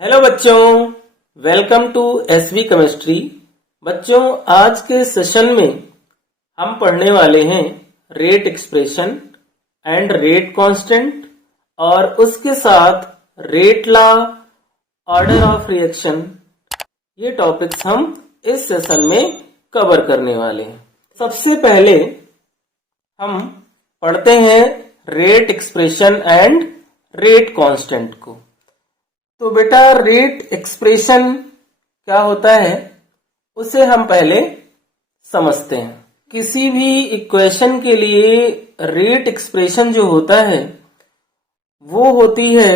Hello बच्चों, welcome to SV chemistry. बच्चों, आज के सेशन में हम पढ़ने वाले हैं rate expression and rate constant और उसके साथ rate law, order of reaction. ये टॉपिक्स हम इस सेशन में कवर करने वाले हैं। सबसे पहले हम पढ़ते हैं rate expression and rate constant को। तो बेटा, रेट एक्सप्रेशन क्या होता है उसे हम पहले समझते हैं। किसी भी इक्वेशन के लिए रेट एक्सप्रेशन जो होता है वो होती है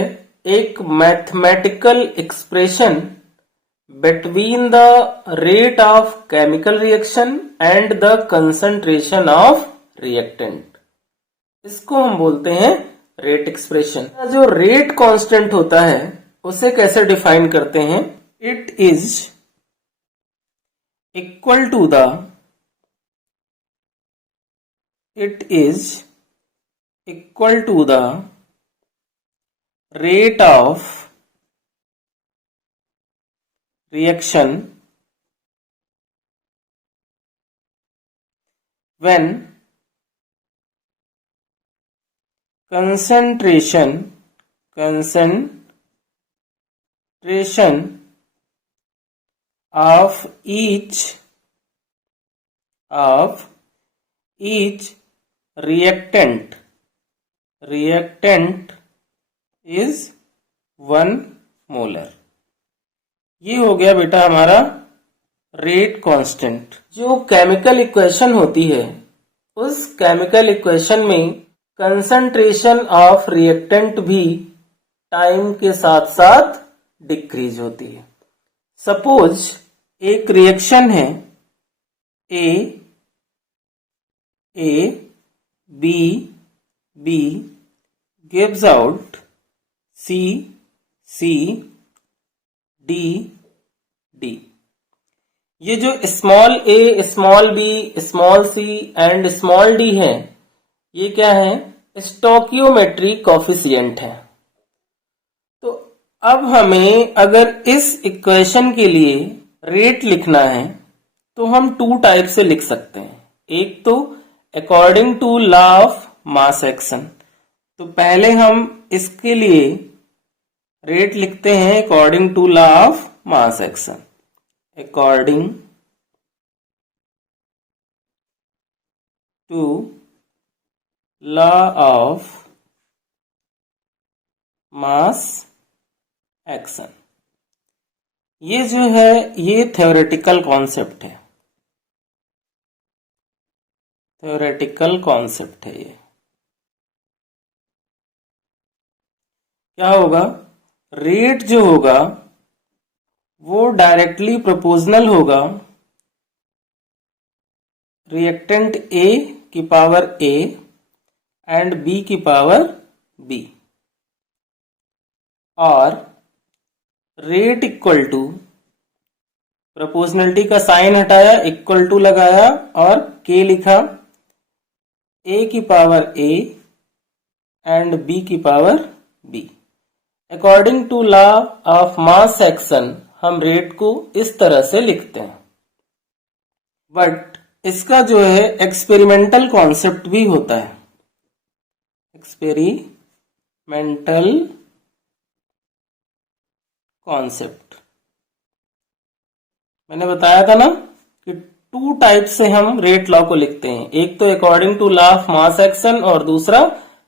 एक mathematical expression between the rate of chemical reaction and the concentration of reactant. इसको हम बोलते हैं रेट एक्सप्रेशन। जो रेट कांस्टेंट होता है उसे कैसे डिफाइन करते हैं? It is equal to the rate of reaction when concentration of each reactant is 1 molar. ये हो गया बेटा हमारा रेट कांस्टेंट। जो केमिकल इक्वेशन होती है उस केमिकल इक्वेशन में कंसंट्रेशन ऑफ रिएक्टेंट भी टाइम के साथ साथ डिक्रीज होती है। सपोज एक रिएक्शन है A B gives out C D. ये जो small A, small B, small C and small D है, ये क्या है? स्टोकियोमेट्री कॉफिशिएंट है। तो अब हमें अगर इस इक्वेशन के लिए रेट लिखना है तो हम 2 टाइप से लिख सकते हैं। एक तो according to law of mass action. तो पहले हम इसके लिए रेट लिखते हैं according to law of mass action. According to law of mass action. ये जो है ये थ्योरेटिकल कॉन्सेप्ट है। ये क्या होगा? रेट जो होगा वो डायरेक्टली प्रोपोर्शनल होगा रिएक्टेंट ए की पावर ए एंड बी की पावर बी, और रेट इक्वल टू, प्रोपोर्शनलिटी का साइन हटाया, इक्वल टू लगाया और के लिखा, ए की पावर ए एंड बी की power B. According to law of mass action हम रेट को इस तरह से लिखते हैं। बट इसका जो है एक्सपेरिमेंटल कॉन्सेप्ट भी होता है। एक्सपेरिमेंटल कॉन्सेप्ट मैंने बताया था ना कि 2 टाइप से हम रेट लॉ को लिखते हैं। एक तो according to law of mass action और दूसरा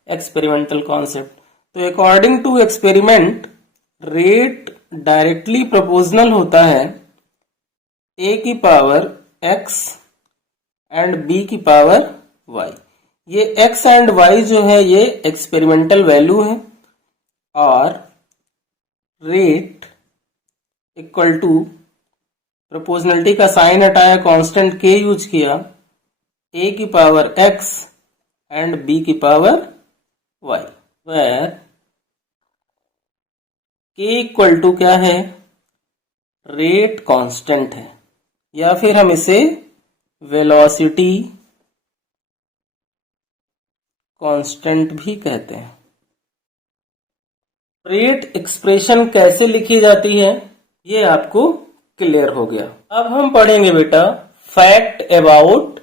एक्सपेरिमेंटल कॉन्सेप्ट। तो according to experiment rate directly proportional होता है ए की पावर एक्स एंड बी की पावर वाई। ये एक्स एंड वाई जो है ये एक्सपेरिमेंटल वैल्यू है, और रेट इक्वल टू, प्रोपोर्शनलिटी का साइन हटाया, कांस्टेंट के यूज किया, ए की पावर एक्स एंड बी की power Y, where K equal to क्या है? रेट कांस्टेंट है, या फिर हम इसे वेलोसिटी कांस्टेंट भी कहते हैं। रेट एक्सप्रेशन कैसे लिखी जाती है ये आपको क्लियर हो गया। अब हम पढ़ेंगे बेटा फैक्ट अबाउट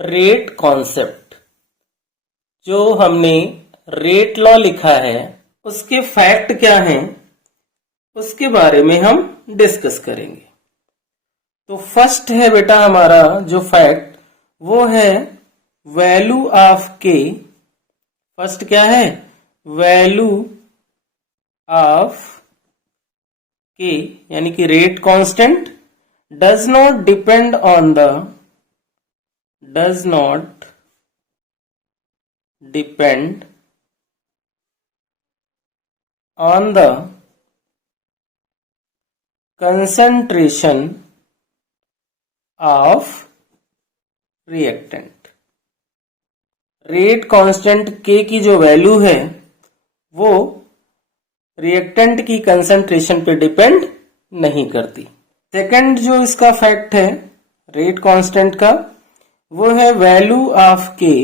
रेट कॉन्सेप्ट। जो हमने रेट लॉ लिखा है उसके फैक्ट क्या हैं उसके बारे में हम डिस्कस करेंगे। तो फर्स्ट है बेटा हमारा जो फैक्ट वो है वैल्यू ऑफ के। फर्स्ट क्या है? वैल्यू ऑफ के यानी कि rate constant does not depend on the concentration of reactant। Rate constant के की जो वैल्यू है वो रिएक्टेंट की कंसंट्रेशन पे डिपेंड नहीं करती। सेकंड जो इसका फैक्ट है रेट कांस्टेंट का वो है वैल्यू ऑफ के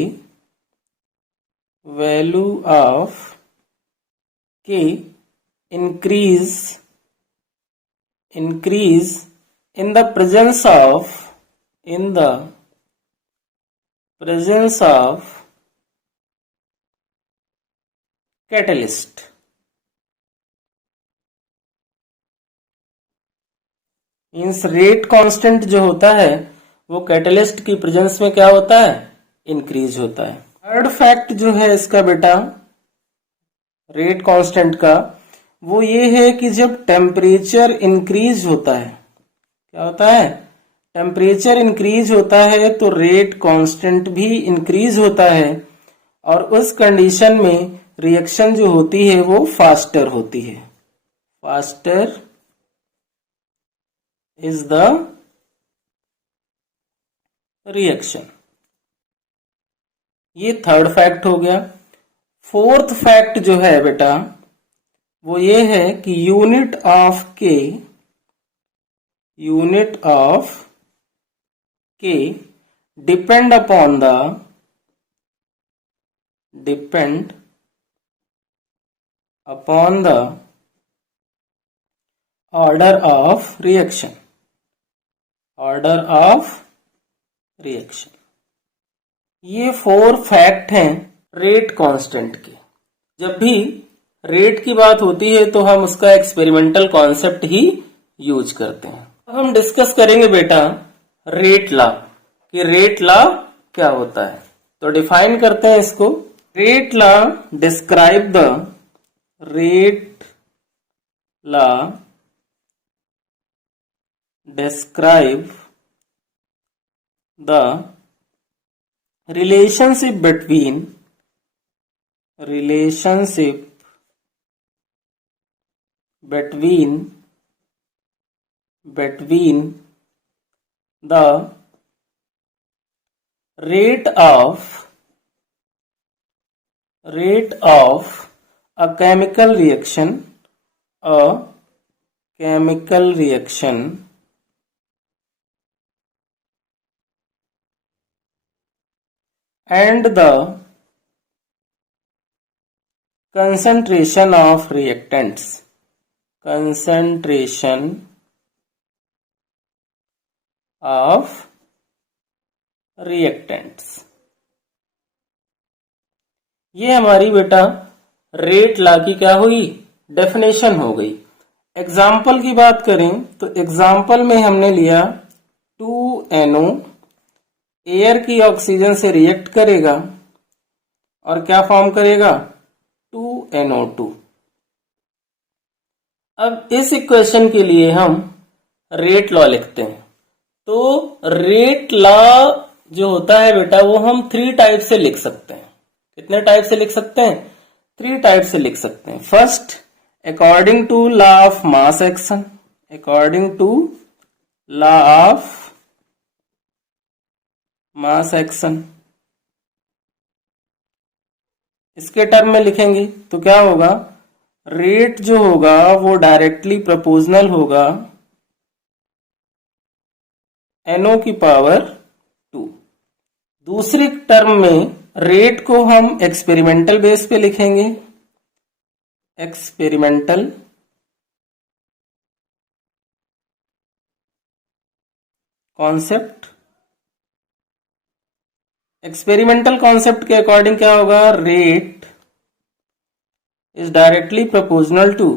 increase in the presence of catalyst। Means rate constant जो होता है वो कैटलिस्ट की प्रेजेंस में क्या होता है? इंक्रीज होता है। थर्ड फैक्ट जो है इसका बेटा रेट कांस्टेंट का वो ये है कि जब टेम्परेचर इंक्रीज होता है, क्या होता है? टेम्परेचर इंक्रीज होता है तो रेट कांस्टेंट भी इंक्रीज होता है और उस कंडीशन में रिएक्शन जो होती है वो फास्टर होती है। Faster is the reaction. ये थर्ड फैक्ट हो गया। फोर्थ फैक्ट जो है बेटा वो ये है कि यूनिट ऑफ के depend upon the order of reaction. ये 4 फैक्ट हैं रेट कांस्टेंट के। जब भी रेट की बात होती है तो हम उसका एक्सपेरिमेंटल कॉन्सेप्ट ही यूज करते हैं। हम डिस्कस करेंगे बेटा रेट लॉ कि रेट लॉ क्या होता है। तो डिफाइन करते हैं इसको। Rate law describe the relationship between the rate of a chemical reaction and the concentration of reactants। ये हमारी बेटा रेट लॉ की क्या हुई? डेफिनेशन हो गई। एग्जाम्पल की बात करें तो एग्जाम्पल में हमने लिया 2NO एयर की ऑक्सीजन से रिएक्ट करेगा और क्या फॉर्म करेगा? 2NO2। अब इस इक्वेशन के लिए हम रेट लॉ लिखते हैं। तो रेट लॉ जो होता है बेटा वो हम 3 टाइप से लिख सकते हैं। कितने टाइप से लिख सकते हैं? 3 टाइप से लिख सकते हैं। First, according to law of mass action. Mass action इसके टर्म में लिखेंगे तो क्या होगा? रेट जो होगा वो डायरेक्टली प्रोपोर्शनल होगा NO की पावर 2। दूसरी टर्म में रेट को हम एक्सपेरिमेंटल बेस पे लिखेंगे एक्सपेरिमेंटल कॉन्सेप्ट। एक्सपेरिमेंटल कॉन्सेप्ट के अकॉर्डिंग क्या होगा, rate is directly proportional to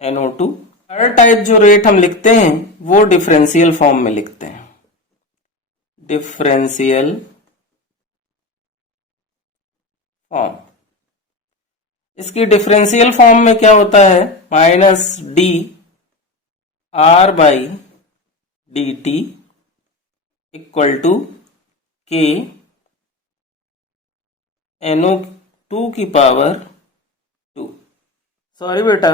NO2। हर टाइप जो रेट हम लिखते हैं वो डिफरेंशियल फॉर्म में लिखते हैं, डिफरेंशियल फॉर्म। इसकी डिफरेंशियल फॉर्म में क्या होता है, -dr/dt equal to k NO2 की पावर 2। सॉरी बेटा,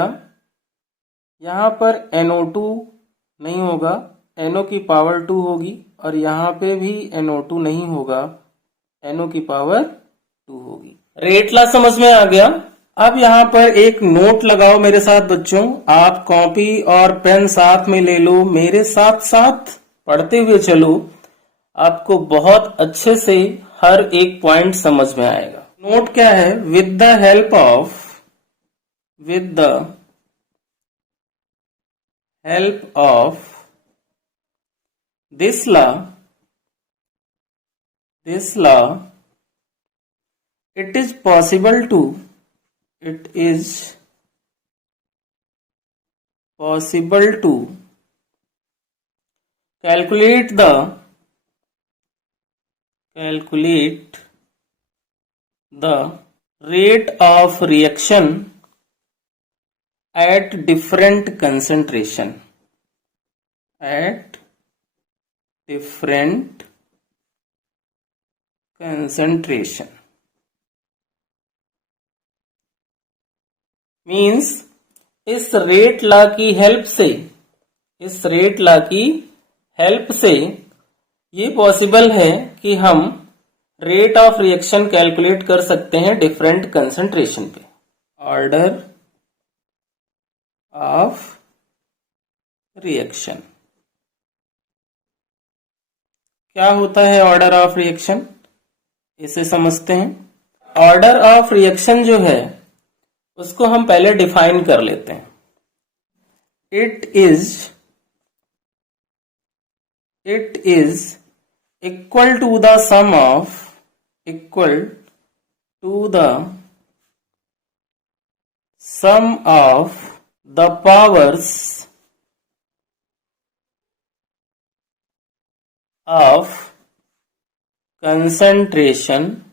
यहां पर NO2 नहीं होगा, NO की पावर 2 होगी, और यहां पे भी NO2 नहीं होगा, NO की पावर 2 होगी। रेट ला समझ में आ गया। अब यहां पर एक नोट लगाओ मेरे साथ बच्चों, आप कॉपी और पेन साथ में ले लो, मेरे साथ साथ पढ़ते हुए चलो, आपको बहुत अच्छे से हर एक पॉइंट समझ में आएगा। नोट क्या है, with the help of this law it is possible to calculate the rate of reaction at different concentration means इस रेट लॉ की हेल्प से ये पॉसिबल है कि हम रेट ऑफ रिएक्शन कैलकुलेट कर सकते हैं डिफरेंट कंसंट्रेशन पे। ऑर्डर ऑफ रिएक्शन क्या होता है, ऑर्डर ऑफ रिएक्शन इसे समझते हैं। ऑर्डर ऑफ रिएक्शन जो है उसको हम पहले डिफाइन कर लेते हैं। It is equal to the sum of the powers of concentration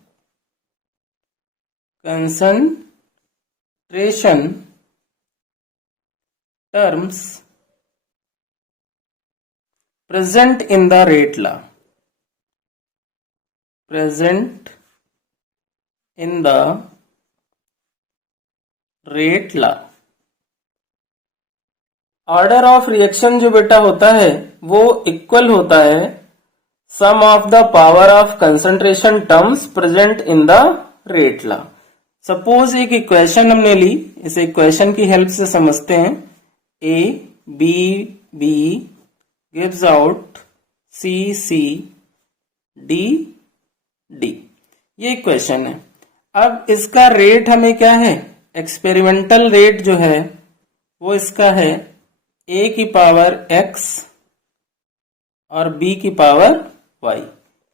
terms present in the rate law। Order of reaction जो बेटा होता है वो इक्वल होता है sum of the power of concentration terms present in the rate law. Suppose एक equation हमने ली, इस इक्वेशन की हेल्प से समझते हैं। A B B gives out C C D D, ये इक्वेशन है। अब इसका रेट हमें क्या है, एक्सपेरिमेंटल रेट जो है वो इसका है ए की पावर x और b की पावर y,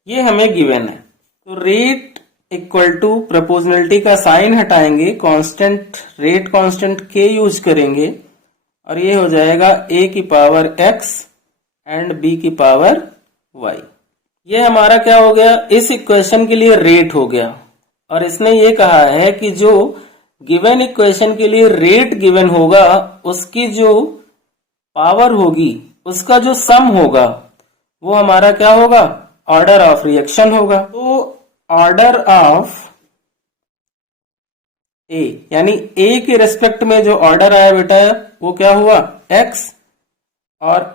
ये हमें गिवन है। तो रेट इक्वल टू प्रोपोर्शनलिटी का साइन हटाएंगे, constant rate constant k use करेंगे, और ये हो जाएगा a की पावर x एंड b की पावर y। ये हमारा क्या हो गया, इस इक्वेशन के लिए रेट हो गया। और इसने ये कहा है कि जो गिवन इक्वेशन के लिए रेट गिवन होगा उसकी जो पावर होगी, उसका जो सम होगा वो हमारा क्या होगा, ऑर्डर ऑफ रिएक्शन होगा। तो ऑर्डर ऑफ ए, यानी ए के रेस्पेक्ट में जो ऑर्डर आया बेटा वो क्या हुआ x, और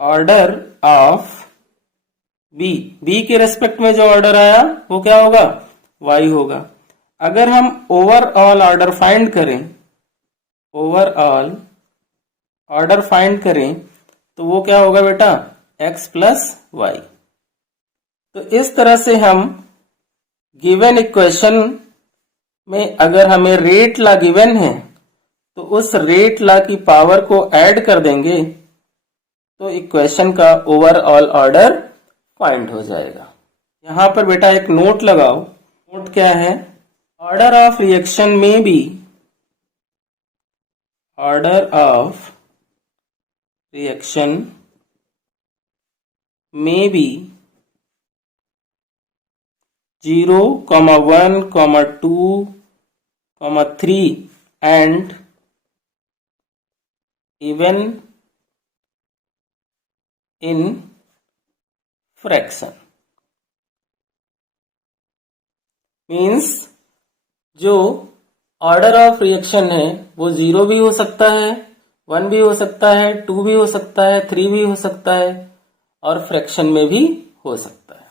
ऑर्डर ऑफ बी के रेस्पेक्ट में जो ऑर्डर आया वो क्या होगा, y होगा। अगर हम ओवरऑल ऑर्डर फाइंड करें, तो वो क्या होगा बेटा, x प्लस वाई। तो इस तरह से हम गिवन इक्वेशन में अगर हमें रेट ला गिवन है तो उस रेट ला की पावर को ऐड कर देंगे तो इक्वेशन का ओवरऑल ऑर्डर फाइंड हो जाएगा। यहां पर बेटा एक नोट लगाओ। नोट क्या है? Order of reaction may be, order of reaction may be 0, 1, 2, 3 and even in fraction। Means जो ऑर्डर ऑफ रिएक्शन है वो 0 भी हो सकता है, 1 भी हो सकता है, 2 भी हो सकता है, 3 भी हो सकता है और फ्रैक्शन में भी हो सकता है।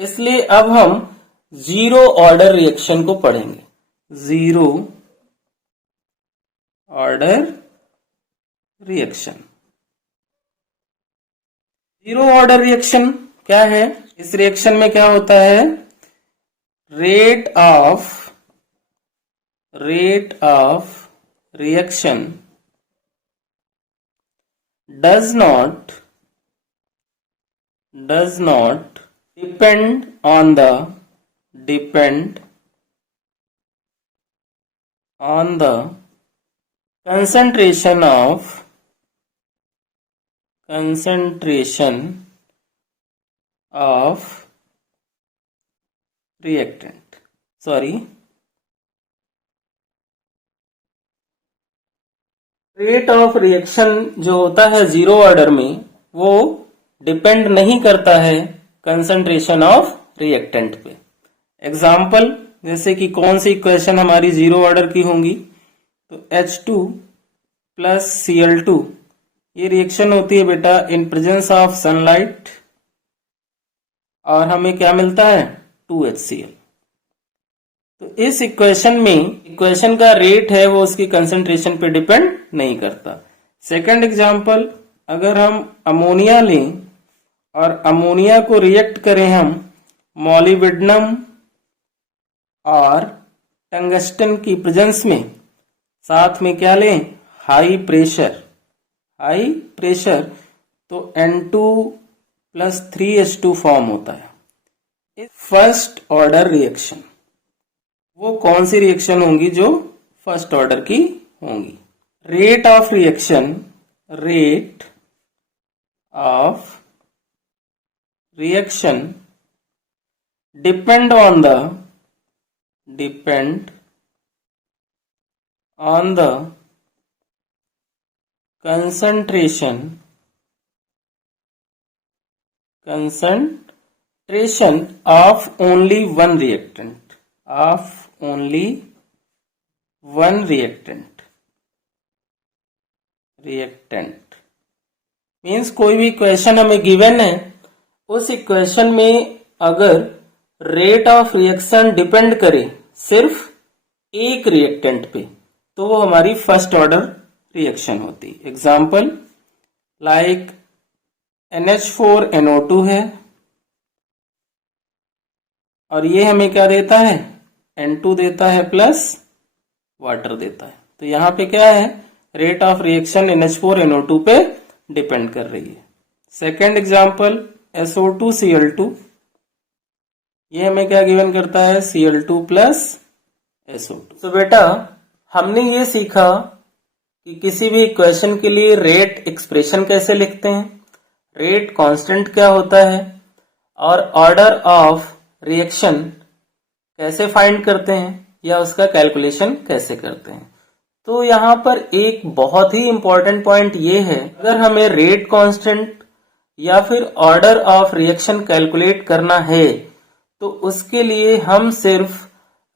इसलिए अब हम जीरो ऑर्डर रिएक्शन को पढ़ेंगे। Zero order reaction. Zero order reaction क्या है? इस रिएक्शन में क्या होता है? Rate of reaction does not depend on the concentration of reactant। Rate of reaction जो होता है जीरो ऑर्डर में वो डिपेंड नहीं करता है कंसंट्रेशन ऑफ रिएक्टेंट पे। एग्जाम्पल जैसे कि कौन सी इक्वेशन हमारी जीरो ऑर्डर की होंगी? तो H2 प्लस Cl2 ये रिएक्शन होती है बेटा इन प्रेजेंस ऑफ सनलाइट और हमें क्या मिलता है? 2HCl। तो इस इक्वेशन में इक्वेशन का रेट है वो उसकी कंसंट्रेशन पे डिपेंड नहीं करता। सेकंड एग्जांपल, अगर हम अमोनिया लें और अमोनिया को रिएक्ट करें हम मॉलिब्डेनम और टंगस्टन की प्रेजेंस में, साथ में क्या लें? हाई प्रेशर, तो N2 प्लस 3H2 फॉर्म होता है। फर्स्ट ऑर्डर रिएक्शन वो कौन सी रिएक्शन होंगी? जो फर्स्ट ऑर्डर की होंगी। Rate of reaction depend on the concentration of only one reactant, means कोई भी इक्वेशन हमें गिवन है, उस इक्वेशन में अगर रेट ऑफ रिएक्शन डिपेंड करे सिर्फ एक रिएक्टेंट पे तो वो हमारी फर्स्ट ऑर्डर रिएक्शन होती। एग्जाम्पल लाइक NH4NO2 है और ये हमें क्या देता है? N2 देता है प्लस वाटर देता है। तो यहां पे क्या है? रेट ऑफ रिएक्शन NH4NO2 पे डिपेंड कर रही है। सेकेंड एग्जाम्पल SO2Cl2, ये हमें क्या गिवन करता है? Cl2 plus SO2। तो बेटा हमने ये सीखा कि किसी भी इक्वेशन के लिए रेट एक्सप्रेशन कैसे लिखते हैं, रेट कांस्टेंट क्या होता है और ऑर्डर ऑफ रिएक्शन कैसे फाइंड करते हैं या उसका कैलकुलेशन कैसे करते हैं। तो यहाँ पर एक बहुत ही इंपॉर्टेंट पॉइंट ये है, अगर हमें रेट कांस्टेंट या फिर ऑर्डर ऑफ रिएक्शन कैलकुलेट करना है तो उसके लिए हम सिर्फ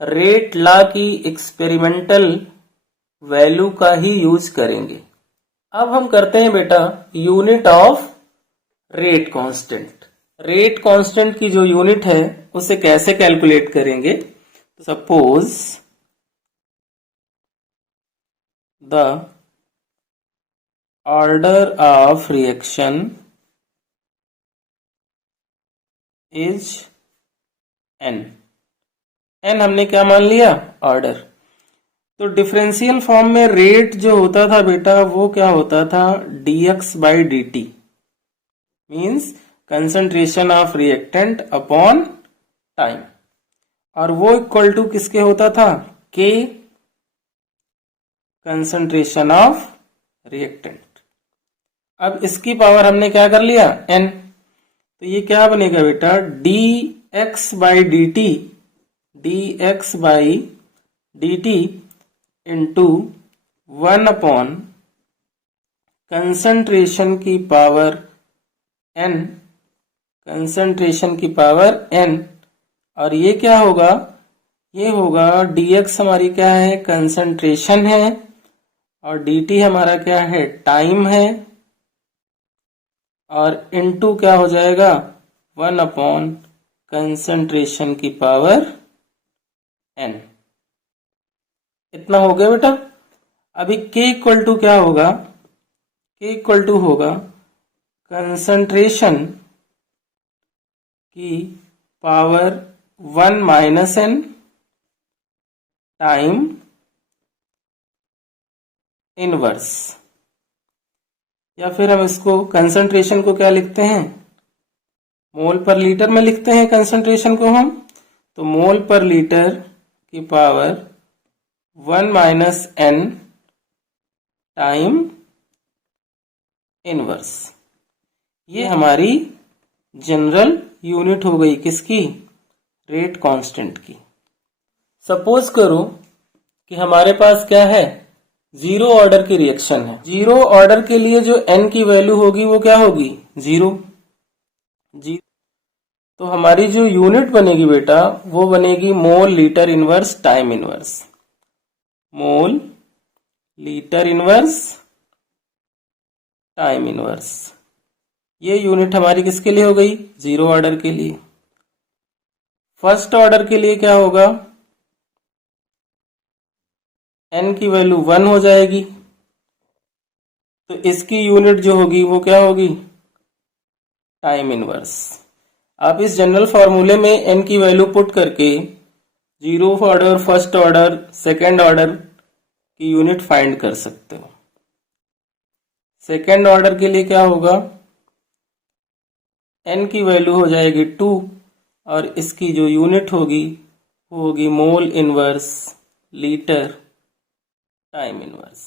रेट लॉ की एक्सपेरिमेंटल वैल्यू का ही यूज करेंगे। अब हम करते हैं बेटा unit of rate constant. Rate constant की जो यूनिट है उसे कैसे कैलकुलेट करेंगे? Suppose the order of reaction is n n हमने क्या मान लिया, ऑर्डर। तो डिफरेंशियल फॉर्म में रेट जो होता था बेटा वो क्या होता था, dx by dt, means concentration of reactant upon time, और वो इक्वल टू किसके होता था, k कंसंट्रेशन ऑफ रिएक्टेंट। अब इसकी पावर हमने क्या कर लिया, n, तो ये क्या बनेगा बेटा, dx by dt, dx by dt into 1 upon concentration की पावर n, कंसंट्रेशन की पावर n, और ये क्या होगा, ये होगा dx हमारी क्या है, कंसंट्रेशन है, और dt हमारा क्या है, टाइम है, और इनटू क्या हो जाएगा, 1 अपॉन कंसंट्रेशन की पावर n। इतना हो गया बेटा। अभी k इक्वल टू क्या होगा, k इक्वल टू होगा कंसंट्रेशन की power 1 minus n time inverse, या फिर हम इसको कंसंट्रेशन को क्या लिखते हैं, मोल पर लीटर में लिखते हैं कंसंट्रेशन को हम, तो मोल पर लीटर की power 1 minus n time inverse. ये हमारी जनरल यूनिट हो गई किसकी, रेट कांस्टेंट की। सपोज करो कि हमारे पास क्या है, जीरो ऑर्डर की रिएक्शन है। जीरो ऑर्डर के लिए जो n की वैल्यू होगी वो क्या होगी, जीरो। तो हमारी जो यूनिट बनेगी बेटा वो बनेगी mole litre inverse time inverse, mole litre inverse time inverse. ये यूनिट हमारी किसके लिए हो गई, जीरो ऑर्डर के लिए। फर्स्ट ऑर्डर के लिए क्या होगा, n की वैल्यू 1 हो जाएगी, तो इसकी यूनिट जो होगी वो क्या होगी, टाइम इनवर्स। आप इस जनरल फॉर्मूले में n की वैल्यू पुट करके zero order, first order, second order की यूनिट फाइंड कर सकते हो। सेकेंड ऑर्डर के लिए क्या होगा, n की वैल्यू हो जाएगी 2, और इसकी जो यूनिट होगी वो होगी mole inverse litre time inverse.